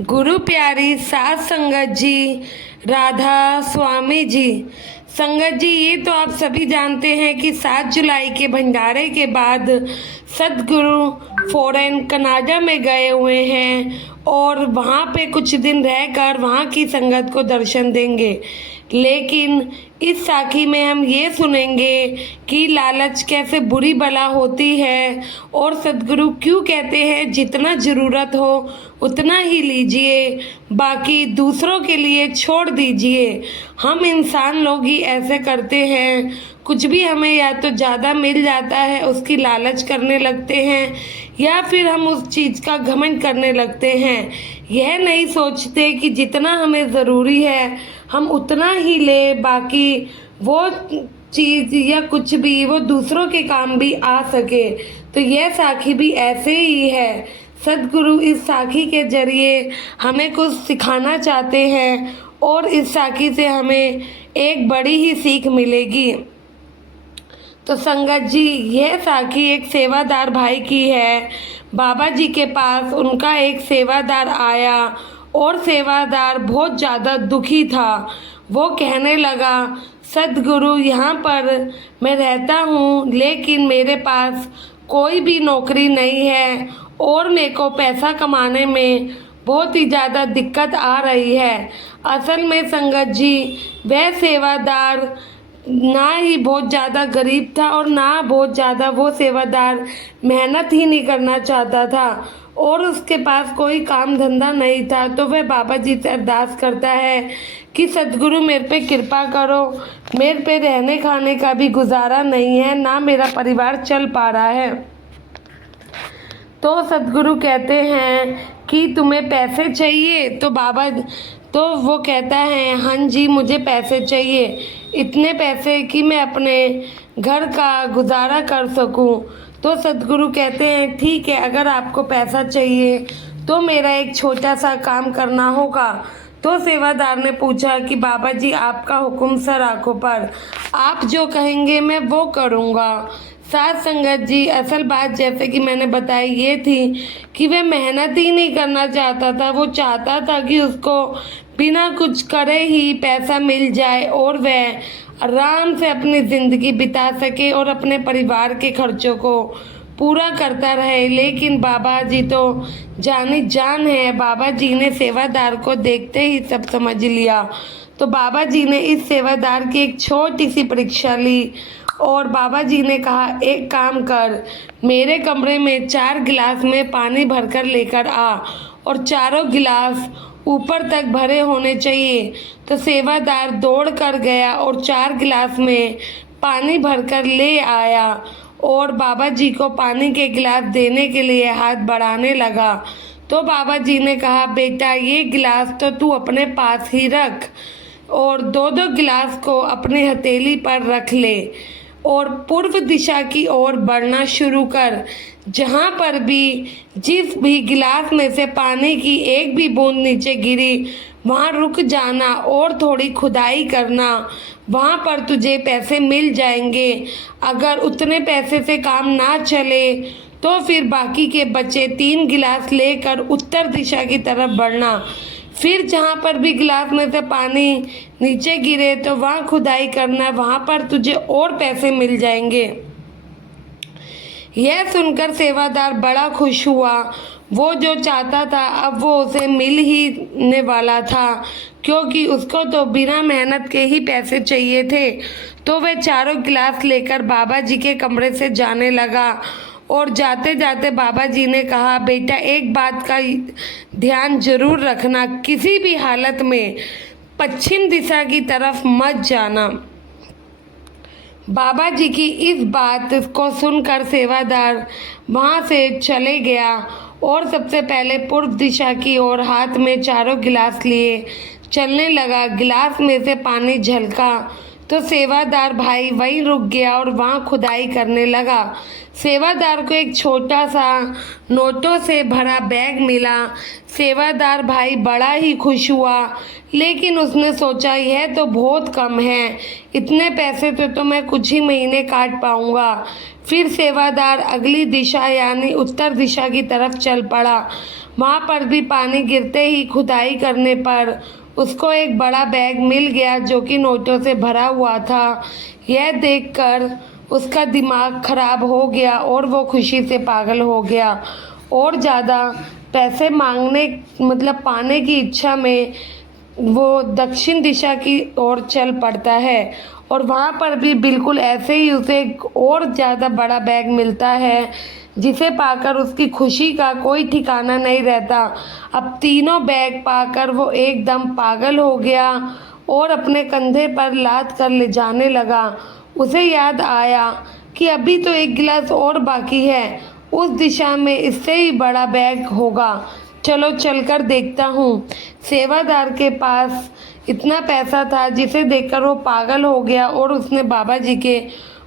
गुरु प्यारी सात संगत जी, राधा स्वामी जी। संगत जी, ये तो आप सभी जानते हैं कि 7 जुलाई के भंडारे के बाद सदगुरु फॉरेन कनाडा में गए हुए हैं और वहाँ पे कुछ दिन रहकर वहाँ की संगत को दर्शन देंगे। लेकिन इस साखी में हम ये सुनेंगे कि लालच कैसे बुरी बला होती है और सदगुरु क्यों कहते हैं जितना ज़रूरत हो उतना ही लीजिए, बाकी दूसरों के लिए छोड़ दीजिए। हम इंसान लोग ही ऐसे करते हैं, कुछ भी हमें या तो ज़्यादा मिल जाता है उसकी लालच करने लगते हैं या फिर हम उस चीज़ का घमंड करने लगते हैं। यह नहीं सोचते कि जितना हमें ज़रूरी है हम उतना ही ले, बाकी वो चीज़ या कुछ भी वो दूसरों के काम भी आ सके। तो यह साखी भी ऐसे ही है। सदगुरु इस साखी के जरिए हमें कुछ सिखाना चाहते हैं और इस साखी से हमें एक बड़ी ही सीख मिलेगी। तो संगत जी, यह साखी एक सेवादार भाई की है। बाबा जी के पास उनका एक सेवादार आया और सेवादार बहुत ज़्यादा दुखी था। वो कहने लगा, सदगुरु, यहाँ पर मैं रहता हूँ लेकिन मेरे पास कोई भी नौकरी नहीं है और मेरे को पैसा कमाने में बहुत ही ज़्यादा दिक्कत आ रही है। असल में संगत जी, वह सेवादार ना ही बहुत ज़्यादा गरीब था और ना बहुत ज़्यादा वो सेवादार मेहनत ही नहीं करना चाहता था और उसके पास कोई काम धंधा नहीं था। तो वह बाबा जी से अरदास करता है कि सदगुरु मेरे पे कृपा करो, मेरे पे रहने खाने का भी गुजारा नहीं है, ना मेरा परिवार चल पा रहा है। तो सदगुरु कहते हैं कि तुम्हें पैसे चाहिए? तो वो कहता है, हाँ जी, मुझे पैसे चाहिए, इतने पैसे कि मैं अपने घर का गुजारा कर सकूं। तो सदगुरु कहते हैं, ठीक है, अगर आपको पैसा चाहिए तो मेरा एक छोटा सा काम करना होगा। तो सेवादार ने पूछा कि बाबा जी, आपका हुक्म सर आंखों पर, आप जो कहेंगे मैं वो करूँगा। साथ संगत जी, असल बात जैसे कि मैंने बताई ये थी कि वह मेहनत ही नहीं करना चाहता था। वो चाहता था कि उसको बिना कुछ करे ही पैसा मिल जाए और वह आराम से अपनी ज़िंदगी बिता सके और अपने परिवार के खर्चों को पूरा करता रहे। लेकिन बाबा जी तो जानी जान है। बाबा जी ने सेवादार को देखते ही सब समझ लिया। तो बाबा जी ने इस सेवादार की एक छोटी सी परीक्षा ली और बाबा जी ने कहा, एक काम कर, मेरे कमरे में 4 गिलास में पानी भरकर लेकर आ और चारों गिलास ऊपर तक भरे होने चाहिए। तो सेवादार दौड़ कर गया और 4 गिलास में पानी भरकर ले आया और बाबा जी को पानी के गिलास देने के लिए हाथ बढ़ाने लगा। तो बाबा जी ने कहा, बेटा, ये गिलास तो तू अपने पास ही रख और 2-2 गिलास को अपनी हथेली पर रख ले और पूर्व दिशा की ओर बढ़ना शुरू कर। जहाँ पर भी जिस भी गिलास में से पानी की एक भी बूंद नीचे गिरी वहाँ रुक जाना और थोड़ी खुदाई करना, वहाँ पर तुझे पैसे मिल जाएंगे। अगर उतने पैसे से काम ना चले तो फिर बाकी के बचे 3 गिलास लेकर उत्तर दिशा की तरफ बढ़ना। फिर जहाँ पर भी गिलास में से पानी नीचे गिरे तो वहाँ खुदाई करना, वहाँ पर तुझे और पैसे मिल जाएंगे। यह सुनकर सेवादार बड़ा खुश हुआ। वो जो चाहता था अब वो उसे मिल ही ने वाला था, क्योंकि उसको तो बिना मेहनत के ही पैसे चाहिए थे। तो वह चारों गिलास लेकर बाबा जी के कमरे से जाने लगा और जाते जाते बाबा जी ने कहा, बेटा, एक बात का ध्यान जरूर रखना, किसी भी हालत में पश्चिम दिशा की तरफ मत जाना। बाबा जी की इस बात को सुनकर सेवादार वहाँ से चले गया और सबसे पहले पूर्व दिशा की ओर हाथ में चारों गिलास लिए चलने लगा। गिलास में से पानी झलका तो सेवादार भाई वहीं रुक गया और वहाँ खुदाई करने लगा। सेवादार को एक छोटा सा नोटों से भरा बैग मिला। सेवादार भाई बड़ा ही खुश हुआ, लेकिन उसने सोचा, यह तो बहुत कम है, इतने पैसे तो मैं कुछ ही महीने काट पाऊंगा। फिर सेवादार अगली दिशा यानी उत्तर दिशा की तरफ चल पड़ा। वहाँ पर भी पानी गिरते ही खुदाई करने पर उसको एक बड़ा बैग मिल गया जो कि नोटों से भरा हुआ था। यह देखकर उसका दिमाग खराब हो गया और वो खुशी से पागल हो गया और ज़्यादा पैसे मांगने मतलब पाने की इच्छा में वो दक्षिण दिशा की ओर चल पड़ता है और वहाँ पर भी बिल्कुल ऐसे ही उसे एक और ज़्यादा बड़ा बैग मिलता है जिसे पाकर उसकी खुशी का कोई ठिकाना नहीं रहता। अब तीनों बैग पाकर वो एकदम पागल हो गया और अपने कंधे पर लाद कर ले जाने लगा। उसे याद आया कि अभी तो एक गिलास और बाकी है, उस दिशा में इससे ही बड़ा बैग होगा, चलो चलकर देखता हूँ। सेवादार के पास इतना पैसा था जिसे देखकर वो पागल हो गया और उसने बाबा जी के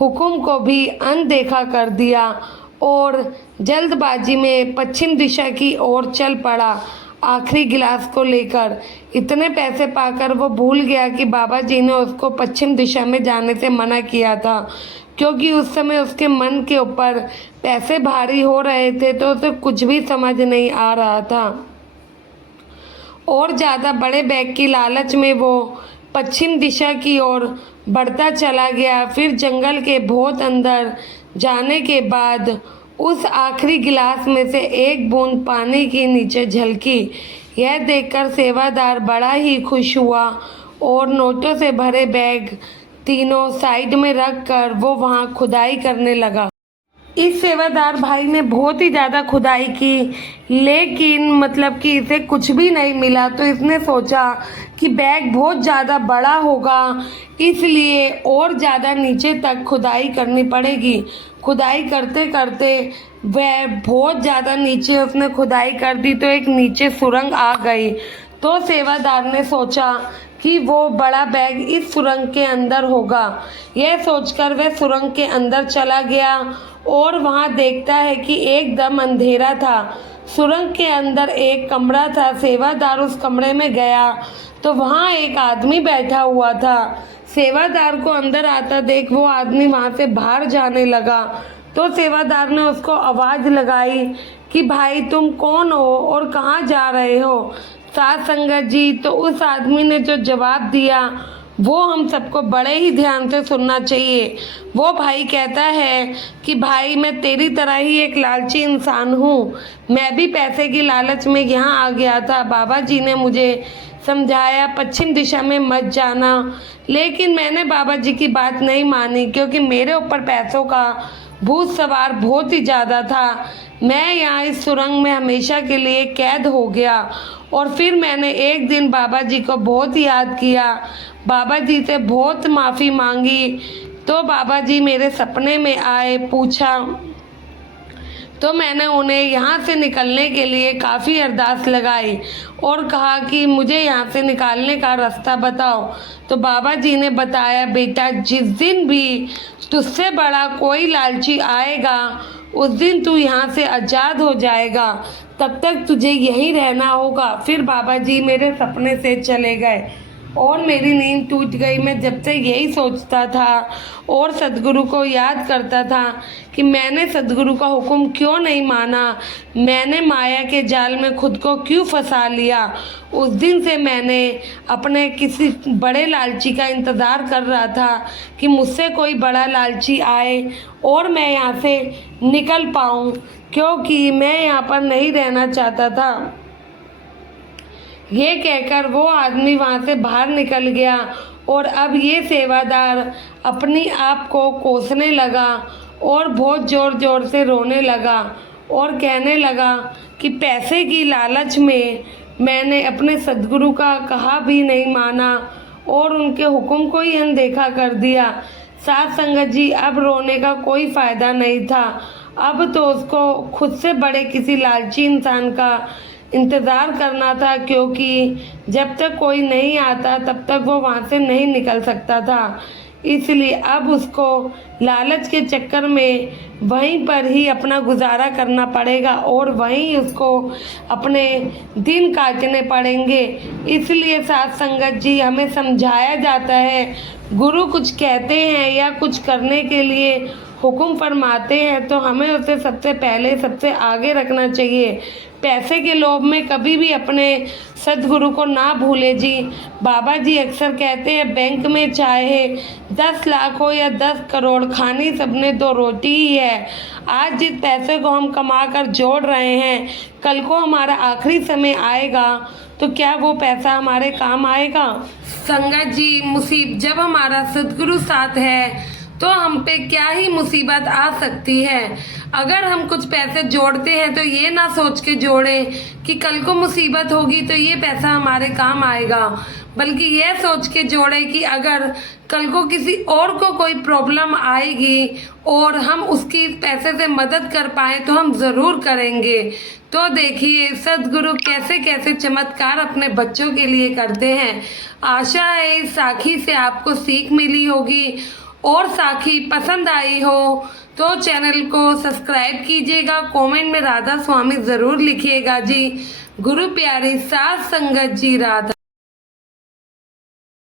हुक्म को भी अनदेखा कर दिया और जल्दबाजी में पश्चिम दिशा की ओर चल पड़ा आखिरी गिलास को लेकर। इतने पैसे पाकर वो भूल गया कि बाबा जी ने उसको पश्चिम दिशा में जाने से मना किया था, क्योंकि उस समय उसके मन के ऊपर पैसे भारी हो रहे थे तो उसे कुछ भी समझ नहीं आ रहा था और ज़्यादा बड़े बैग की लालच में वो पश्चिम दिशा की ओर बढ़ता चला गया। फिर जंगल के बहुत अंदर जाने के बाद उस आखिरी गिलास में से एक बूंद पानी की नीचे झलकी। यह देखकर सेवादार बड़ा ही खुश हुआ और नोटों से भरे बैग तीनों साइड में रख कर वो वहाँ खुदाई करने लगा। इस सेवादार भाई ने बहुत ही ज़्यादा खुदाई की, लेकिन मतलब कि इसे कुछ भी नहीं मिला। तो इसने सोचा कि बैग बहुत ज़्यादा बड़ा होगा, इसलिए और ज़्यादा नीचे तक खुदाई करनी पड़ेगी। खुदाई करते करते वह बहुत ज़्यादा नीचे उसने खुदाई कर दी तो एक नीचे सुरंग आ गई। तो सेवादार ने सोचा कि वो बड़ा बैग इस सुरंग के अंदर होगा। यह सोचकर वह सुरंग के अंदर चला गया और वहाँ देखता है कि एकदम अंधेरा था। सुरंग के अंदर एक कमरा था। सेवादार उस कमरे में गया तो वहाँ एक आदमी बैठा हुआ था। सेवादार को अंदर आता देख वो आदमी वहाँ से बाहर जाने लगा। तो सेवादार ने उसको आवाज़ लगाई कि भाई तुम कौन हो और कहाँ जा रहे हो? साध संगत जी, तो उस आदमी ने जो जवाब दिया वो हम सबको बड़े ही ध्यान से सुनना चाहिए। वो भाई कहता है कि भाई मैं तेरी तरह ही एक लालची इंसान हूँ, मैं भी पैसे की लालच में यहाँ आ गया था। बाबा जी ने मुझे समझाया पश्चिम दिशा में मत जाना, लेकिन मैंने बाबा जी की बात नहीं मानी क्योंकि मेरे ऊपर पैसों का भूत सवार बहुत ही ज़्यादा था। मैं यहाँ इस सुरंग में हमेशा के लिए कैद हो गया और फिर मैंने एक दिन बाबा जी को बहुत याद किया, बाबा जी से बहुत माफ़ी मांगी। तो बाबा जी मेरे सपने में आए, पूछा तो मैंने उन्हें यहाँ से निकलने के लिए काफ़ी अरदास लगाई और कहा कि मुझे यहाँ से निकालने का रास्ता बताओ। तो बाबा जी ने बताया, बेटा जिस दिन भी तुझसे बड़ा कोई लालची आएगा उस दिन तू यहाँ से आज़ाद हो जाएगा, तब तक तुझे यहीं रहना होगा। फिर बाबा जी मेरे सपने से चले गए और मेरी नींद टूट गई। मैं जब से यही सोचता था और सद्गुरु को याद करता था कि मैंने सद्गुरु का हुक्म क्यों नहीं माना, मैंने माया के जाल में खुद को क्यों फंसा लिया। उस दिन से मैंने अपने किसी बड़े लालची का इंतज़ार कर रहा था कि मुझसे कोई बड़ा लालची आए और मैं यहाँ से निकल पाऊँ, क्योंकि मैं यहाँ पर नहीं रहना चाहता था। ये कहकर वो आदमी वहाँ से बाहर निकल गया और अब ये सेवादार अपनी आप को कोसने लगा और बहुत ज़ोर ज़ोर से रोने लगा और कहने लगा कि पैसे की लालच में मैंने अपने सद्गुरु का कहा भी नहीं माना और उनके हुक्म को ही अनदेखा कर दिया। साथ संगत जी, अब रोने का कोई फ़ायदा नहीं था। अब तो उसको खुद से बड़े किसी लालची इंसान का इंतज़ार करना था, क्योंकि जब तक कोई नहीं आता तब तक वो वहाँ से नहीं निकल सकता था। इसलिए अब उसको लालच के चक्कर में वहीं पर ही अपना गुजारा करना पड़ेगा और वहीं उसको अपने दिन काटने पड़ेंगे। इसलिए साथ संगत जी, हमें समझाया जाता है, गुरु कुछ कहते हैं या कुछ करने के लिए हुक्म फरमाते हैं तो हमें उसे सबसे पहले सबसे आगे रखना चाहिए। पैसे के लोभ में कभी भी अपने सद्गुरु को ना भूले जी। बाबा जी अक्सर कहते हैं बैंक में चाहे 10 लाख हो या 10 करोड़, खानी सबने दो रोटी ही है। आज जिस पैसे को हम कमा कर जोड़ रहे हैं, कल को हमारा आखिरी समय आएगा तो क्या वो पैसा हमारे काम आएगा? संगत जी, जब हमारा सद्गुरु साथ है तो हम पे क्या ही मुसीबत आ सकती है। अगर हम कुछ पैसे जोड़ते हैं तो ये ना सोच के जोड़ें कि कल को मुसीबत होगी तो ये पैसा हमारे काम आएगा, बल्कि यह सोच के जोड़ें कि अगर कल को किसी और को कोई प्रॉब्लम आएगी और हम उसकी पैसे से मदद कर पाए तो हम ज़रूर करेंगे। तो देखिए सद्गुरु कैसे कैसे चमत्कार अपने बच्चों के लिए करते हैं। आशा है इस साखी से आपको सीख मिली होगी, और साखी पसंद आई हो तो चैनल को सब्सक्राइब कीजिएगा। कमेंट में राधा स्वामी ज़रूर लिखिएगा जी। गुरु प्यारी साथ संगत जी, राधा।